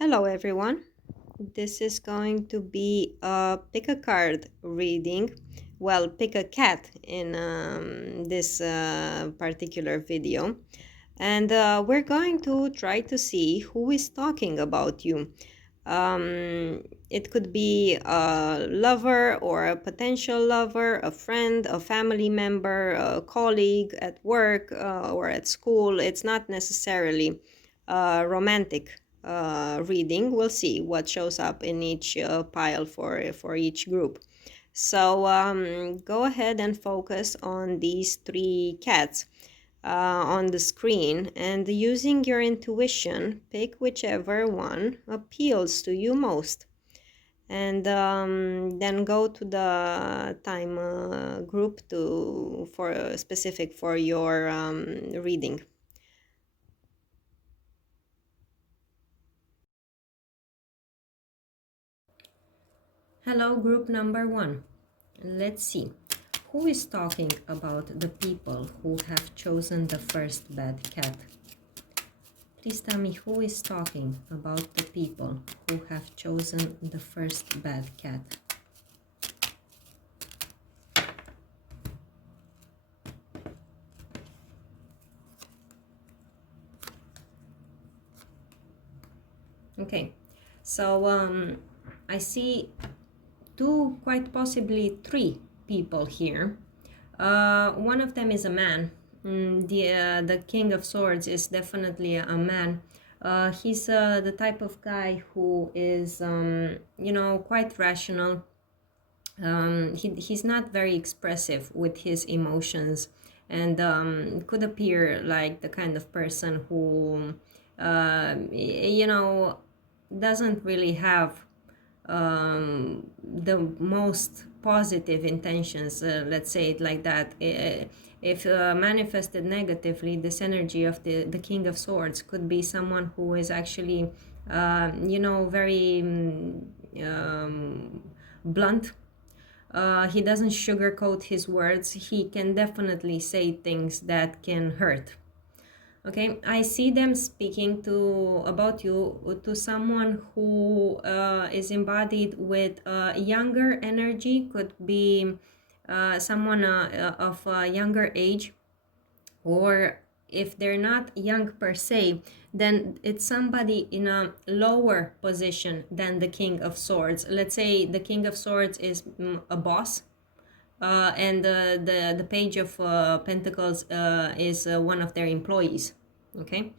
Hello everyone. This is going to be a pick a card reading. Well, pick a cat in this particular video. And we're going to try to see who is talking about you. It could be a lover or a potential lover, a friend, a family member, a colleague at work or at school. It's not necessarily romantic reading. We'll see what shows up in each pile for each group. So go ahead and focus on these three cats on the screen, and using your intuition, pick whichever one appeals to you most. And then go to the time group for specific for your reading. Hello, group number one. Let's see. Who is talking about the people who have chosen the first bad cat? Please tell me who is talking about the people who have chosen the first bad cat. Okay, so I see two, quite possibly three people here. One of them is a man. The King of Swords is definitely a man. He's the type of guy who is, quite rational. He's not very expressive with his emotions, and could appear like the kind of person who, doesn't really have the most positive intentions, let's say it like that. If manifested negatively, this energy of the King of Swords could be someone who is actually, very blunt. He doesn't sugarcoat his words. He can definitely say things that can hurt. Okay, I see them speaking about you to someone who is embodied with younger energy. Could be someone of a younger age, or if they're not young per se, then it's somebody in a lower position than the King of Swords. Let's say the King of Swords is a boss, and the Page of Pentacles is one of their employees. Okay,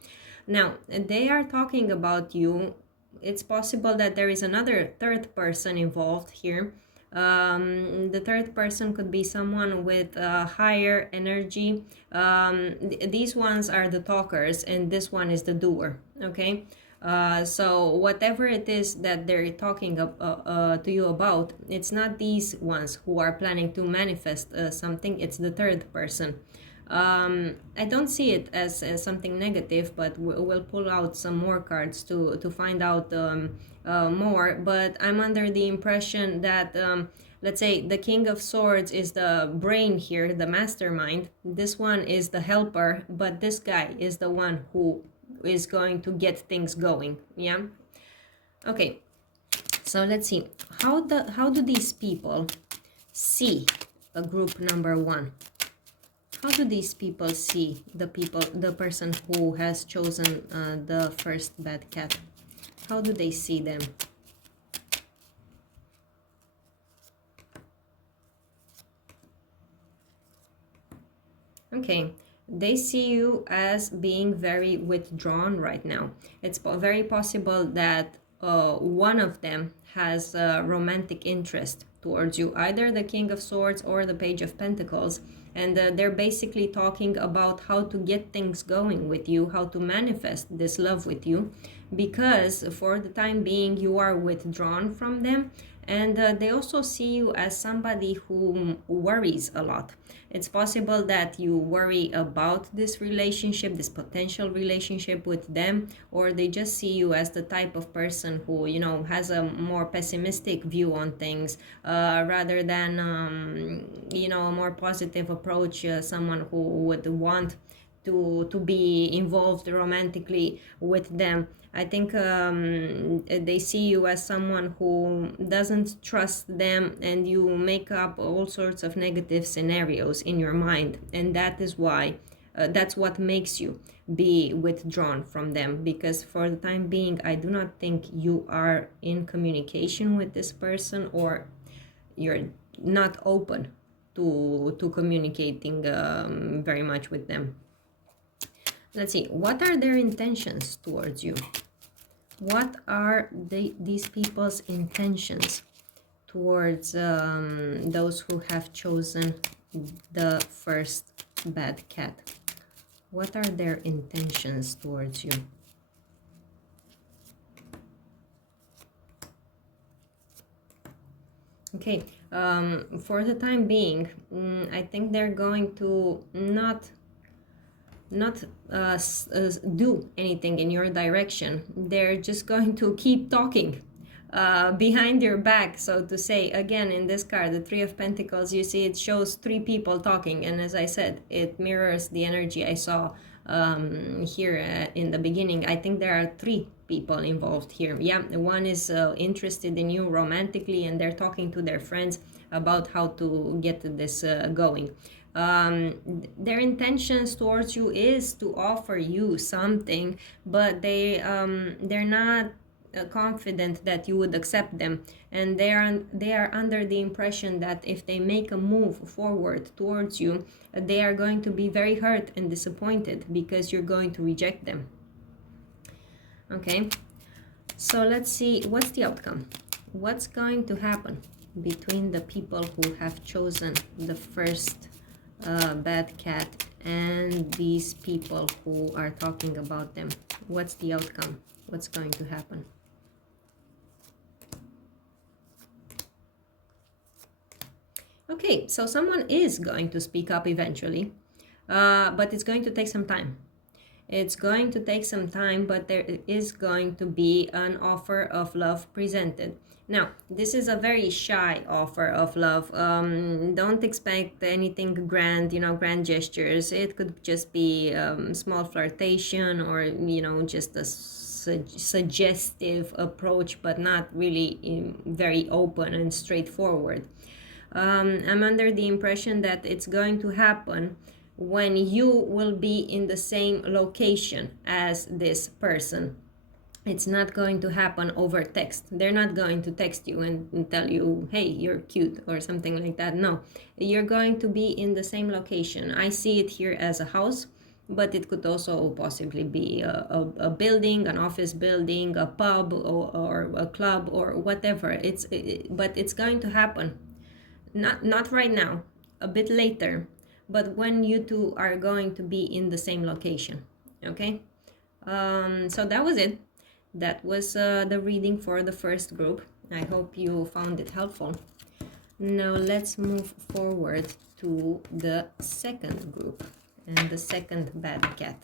now they are talking about you. It's possible that there is another third person involved here. The third person could be someone with higher energy. These ones are the talkers, and this one is the doer. Okay, so whatever it is that they're talking to you about, it's not these ones who are planning to manifest something. It's the third person. I don't see it as something negative, but we'll pull out some more cards to find out more. But I'm under the impression that, let's say, the King of Swords is the brain here, the mastermind. This one is the helper, but this guy is the one who is going to get things going. Yeah. Okay. So let's see. How do these people see a group number one? How do these people see the person who has chosen the first bad cat? How do they see them? Okay, they see you as being very withdrawn right now. It's very possible that one of them has a romantic interest towards you, either the King of Swords or the Page of Pentacles. And they're basically talking about how to get things going with you, how to manifest this love with you, because for the time being you are withdrawn from them. And they also see you as somebody who worries a lot. It's possible that you worry about this relationship, this potential relationship with them, or they just see you as the type of person who, has a more pessimistic view on things, rather than, a more positive approach, someone who would want to be involved romantically with them. I think they see you as someone who doesn't trust them, and you make up all sorts of negative scenarios in your mind, and that is why that's what makes you be withdrawn from them, because for the time being I do not think you are in communication with this person, or you're not open to communicating very much with them. Let's see, what are their intentions towards you? What are these people's intentions towards those who have chosen the first bad cat? What are their intentions towards you? Okay, for the time being, I think they're going to not do anything in your direction. They're just going to keep talking behind your back, so to say. Again, in this card, the Three of Pentacles, you see it shows three people talking, and as I said, it mirrors the energy I saw here in the beginning. I think there are three people involved here. Yeah, one is interested in you romantically, and they're talking to their friends about how to get this going. Their intentions towards you is to offer you something, but they're not confident that you would accept them, and they are under the impression that if they make a move forward towards you, they are going to be very hurt and disappointed because you're going to reject them. Okay, so let's see what's the outcome. What's going to happen between the people who have chosen the first bad cat and these people who are talking about them? What's the outcome? What's going to happen? Okay, so someone is going to speak up eventually, but it's going to take some time. It's going to take some time, but there is going to be an offer of love presented. Now, this is a very shy offer of love. Don't expect anything grand, grand gestures. It could just be small flirtation, or, just a suggestive approach, but not really very open and straightforward. I'm under the impression that it's going to happen when you will be in the same location as this person. It's not going to happen over text. They're not going to text you and tell you, hey, you're cute, or something like that. No, you're going to be in the same location. I see it here as a house, but it could also possibly be a building, an office building, a pub, or a club, or whatever. But it's going to happen. Not right now, a bit later, but when you two are going to be in the same location. Okay, so that was it. That was the reading for the first group. I hope you found it helpful. Now let's move forward to the second group and the second bad cat.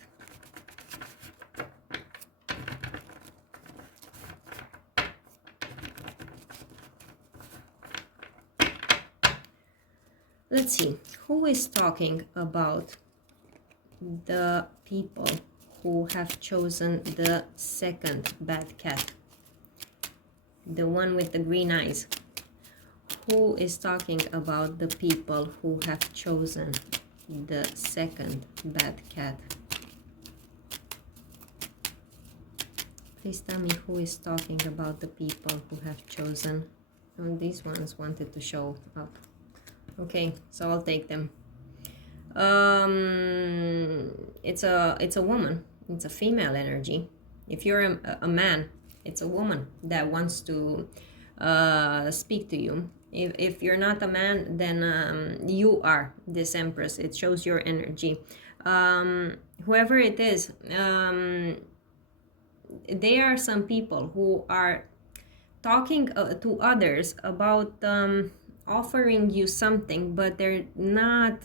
Let's see, who is talking about the people who have chosen the second bad cat? The one with the green eyes. Who is talking about the people who have chosen the second bad cat? Please tell me who is talking about the people who have chosen. Oh, these ones wanted to show up. Okay, so I'll take them. It's a woman. It's a female energy. If you're a man, it's a woman that wants to speak to you. If you're not a man, then you are this Empress. It shows your energy. Whoever it is, there are some people who are talking to others about offering you something, but they're not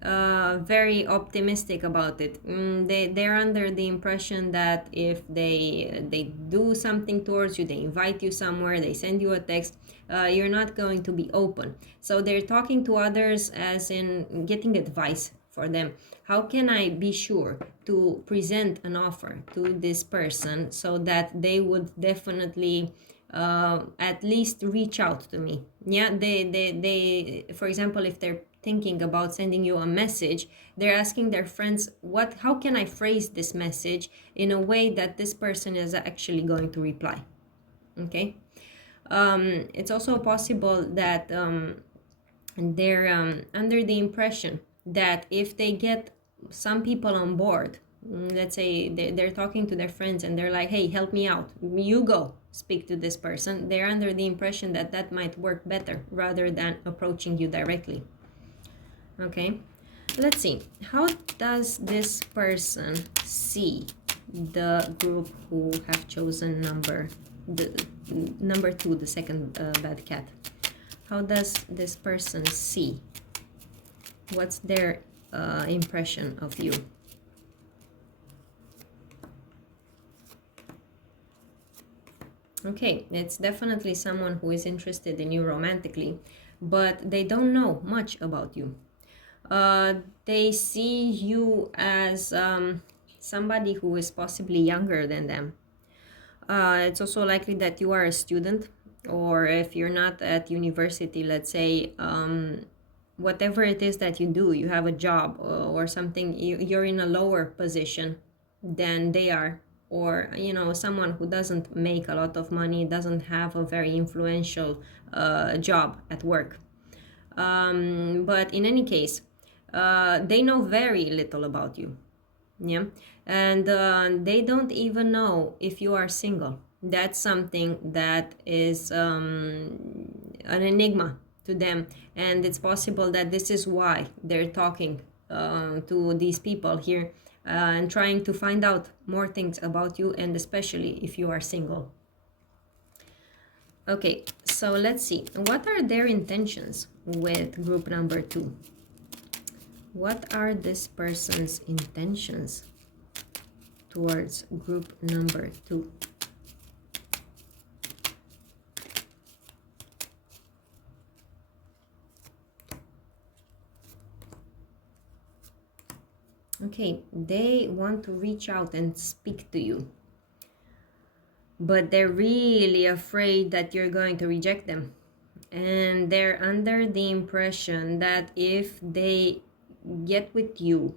very optimistic about it. They're under the impression that if they do something towards you, they invite you somewhere, they send you a text, you're not going to be open. So they're talking to others as in getting advice for them? How can I be sure to present an offer to this person so that they would definitely at least reach out to me? Yeah, they for example, if they're thinking about sending you a message, they're asking their friends, how can I phrase this message in a way that this person is actually going to reply? Okay. It's also possible that they're under the impression that if they get some people on board, let's say they're talking to their friends and they're like, hey, help me out, you go speak to this person, they're under the impression that that might work better rather than approaching you directly. Okay, let's see, how does this person see the group who have chosen number 2, the second bad cat? How does this person see? What's their impression of you? Okay, it's definitely someone who is interested in you romantically, but they don't know much about you. They see you as somebody who is possibly younger than them. It's also likely that you are a student, or if you're not at university, let's say, whatever it is that you do, you have a job or something, you're in a lower position than they are, or someone who doesn't make a lot of money, doesn't have a very influential job at work. But in any case, they know very little about you. Yeah, and they don't even know if you are single. That's something that is an enigma to them, and it's possible that this is why they're talking to these people here and trying to find out more things about you, and especially if you are single. Okay, so let's see, what are their intentions with group number 2? What are this person's intentions towards group number 2? Okay, they want to reach out and speak to you, but they're really afraid that you're going to reject them. And they're under the impression that if they get with you,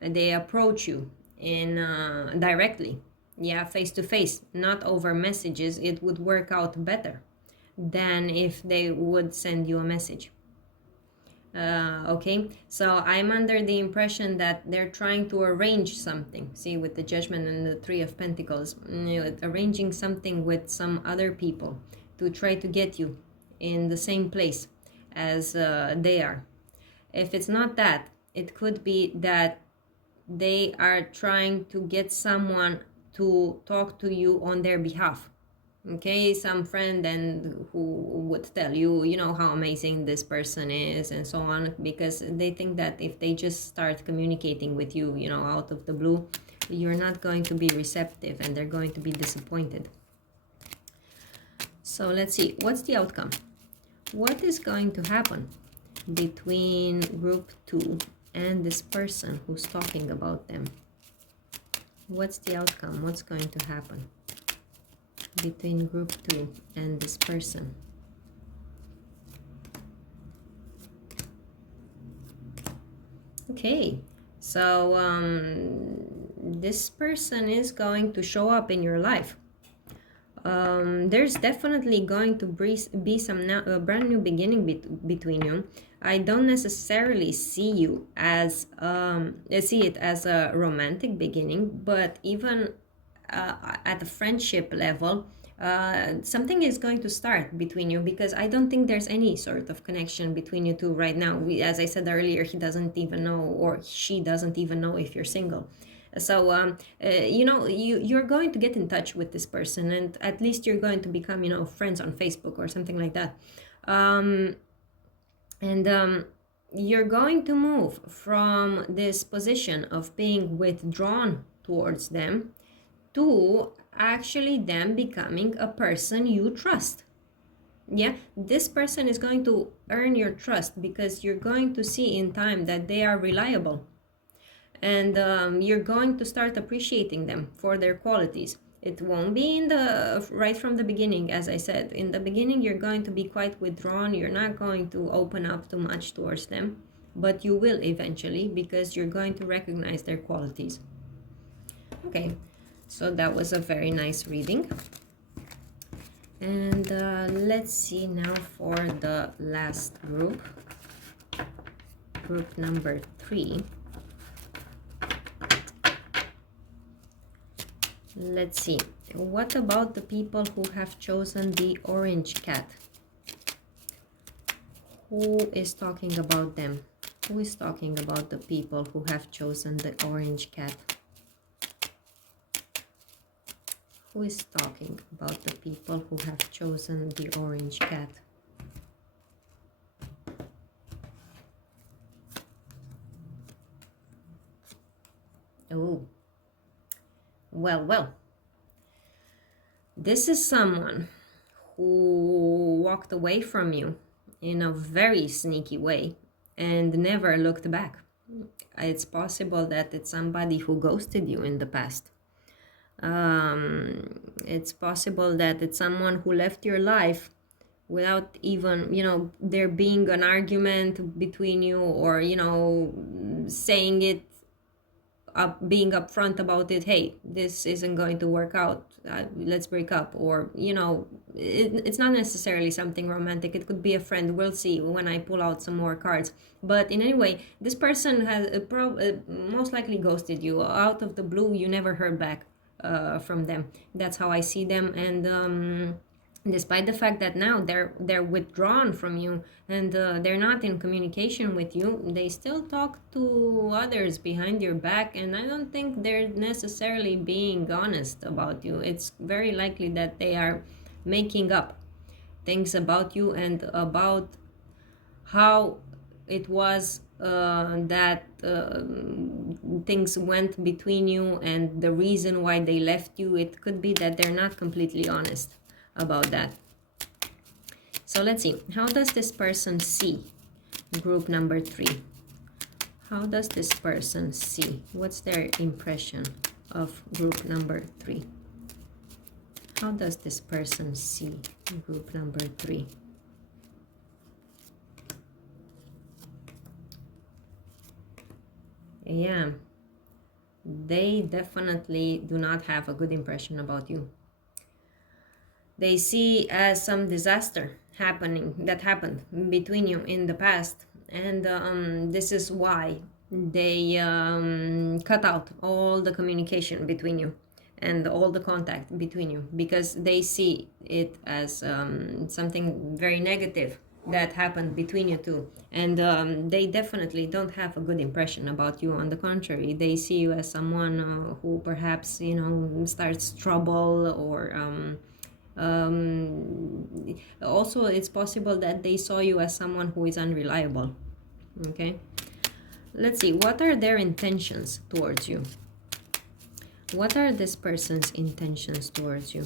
they approach you in directly, yeah, face to face, not over messages, it would work out better than if they would send you a message. Okay, so I'm under the impression that they're trying to arrange something. See, with the Judgment and the Three of Pentacles, arranging something with some other people to try to get you in the same place as they are. If it's not that, it could be that they are trying to get someone to talk to you on their behalf. Okay, some friend and who would tell you, how amazing this person is and so on, because they think that if they just start communicating with you, out of the blue, you're not going to be receptive and they're going to be disappointed. So let's see, what's the outcome? What is going to happen between group 2 and this person who's talking about them? What's the outcome? What's going to happen between group 2 and this person? Okay, so this person is going to show up in your life. There's definitely going to be some brand new beginning between you. I don't necessarily see you as see it as a romantic beginning, but even at a friendship level, something is going to start between you, because I don't think there's any sort of connection between you two right now. As I said earlier, he doesn't even know, or she doesn't even know if you're single. So you're going to get in touch with this person, and at least you're going to become friends on Facebook or something like that. You're going to move from this position of being withdrawn towards them to actually them becoming a person you trust. Yeah, this person is going to earn your trust, because you're going to see in time that they are reliable. and you're going to start appreciating them for their qualities. It won't be in the right from the beginning. As I said, in the beginning you're going to be quite withdrawn, you're not going to open up too much towards them, but you will eventually, because you're going to recognize their qualities. Okay, so that was a very nice reading. And let's see now for the last group number 3. Let's see, what about the people who have chosen the orange cat? Who is talking about them? Who is talking about the people who have chosen the orange cat? Who is talking about the people who have chosen the orange cat? Oh, well. This is someone who walked away from you in a very sneaky way and never looked back. It's possible that it's somebody who ghosted you in the past. It's possible that it's someone who left your life without even, there being an argument between you, or, saying it, being upfront about it. Hey, this isn't going to work out. Let's break up. Or, it's not necessarily something romantic. It could be a friend. We'll see when I pull out some more cards. But in any way, this person has most likely ghosted you out of the blue. You never heard back from them. That's how I see them. And despite the fact that now they're withdrawn from you, and they're not in communication with you, they still talk to others behind your back, and I don't think they're necessarily being honest about you. It's very likely that they are making up things about you and about how it was that things went between you, and the reason why they left you. It could be that they're not completely honest about that. So let's see, how does this person see group number 3? How does this person see? What's their impression of group number 3? How does this person see group number 3? Yeah, they definitely do not have a good impression about you. They see as some disaster that happened between you in the past, and this is why they cut out all the communication between you and all the contact between you, because they see it as something very negative that happened between you two, and they definitely don't have a good impression about you. On the contrary, they see you as someone who perhaps starts trouble, or also it's possible that they saw you as someone who is unreliable. Okay, let's see, what are their intentions towards you? What are this person's intentions towards you?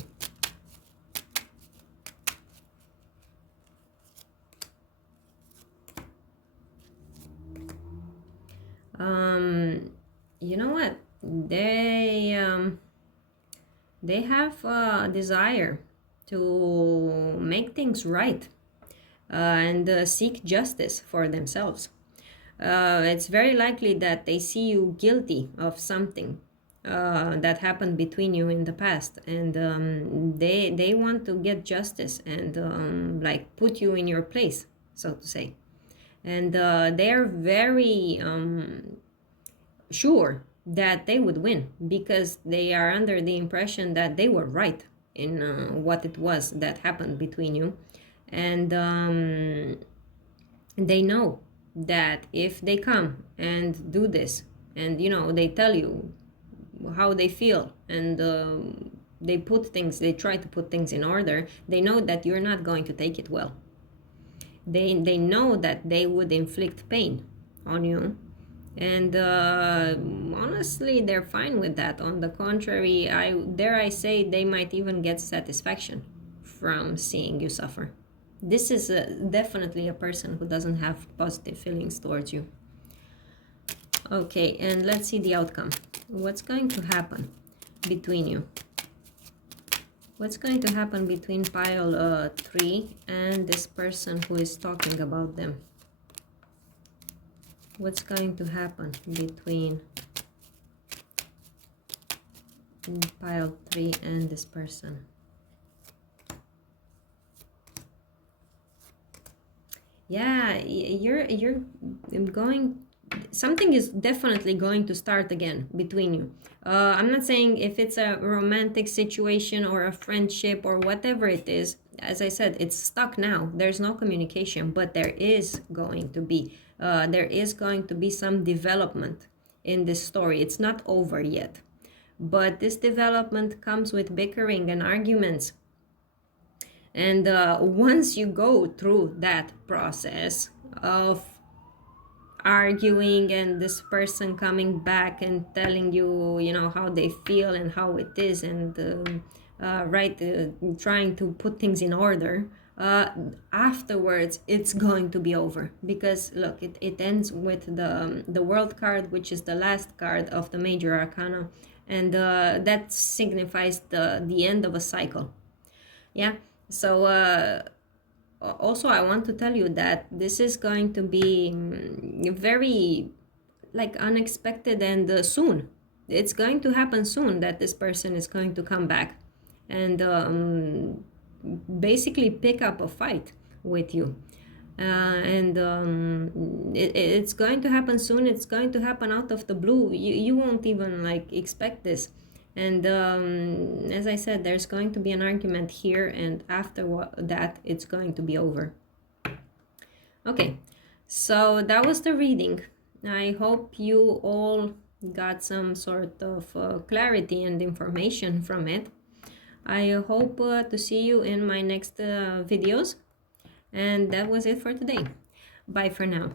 You know what, they have a desire to make things right, and seek justice for themselves. It's very likely that they see you guilty of something that happened between you in the past, and they want to get justice and like put you in your place, so to say. And they're very sure that they would win, because they are under the impression that they were right in what it was that happened between you. And they know that if they come and do this, and they tell you how they feel, and they try to put things in order, they know that you're not going to take it well. They know that they would inflict pain on you, and honestly, they're fine with that. On the contrary, I say they might even get satisfaction from seeing you suffer. This is definitely a person who doesn't have positive feelings towards you. Okay, and let's see the outcome. What's going to happen between you? What's going to happen between pile 3 and this person who is talking about them? What's going to happen between pile 3 and this person? Yeah, you're going, something is definitely going to start again between you. I'm not saying if it's a romantic situation or a friendship or whatever it is. As I said, it's stuck now. There's no communication, but there is going to be some development in this story. It's not over yet, but this development comes with bickering and arguments. And once you go through that process of arguing and this person coming back and telling you, you know, how they feel and how it is, and trying to put things in order, afterwards it's going to be over. Because look, it ends with the world card, which is the last card of the major arcana, and that signifies the end of a cycle. Yeah. So also I want to tell you that this is going to be very like unexpected and soon. It's going to happen soon that this person is going to come back and basically pick up a fight with you. It's going to happen soon. It's going to happen out of the blue. You won't even like expect this. And as I said, there's going to be an argument here, and after that, it's going to be over. Okay, so that was the reading. I hope you all got some sort of clarity and information from it. I hope to see you in my next videos. And that was it for today. Bye for now.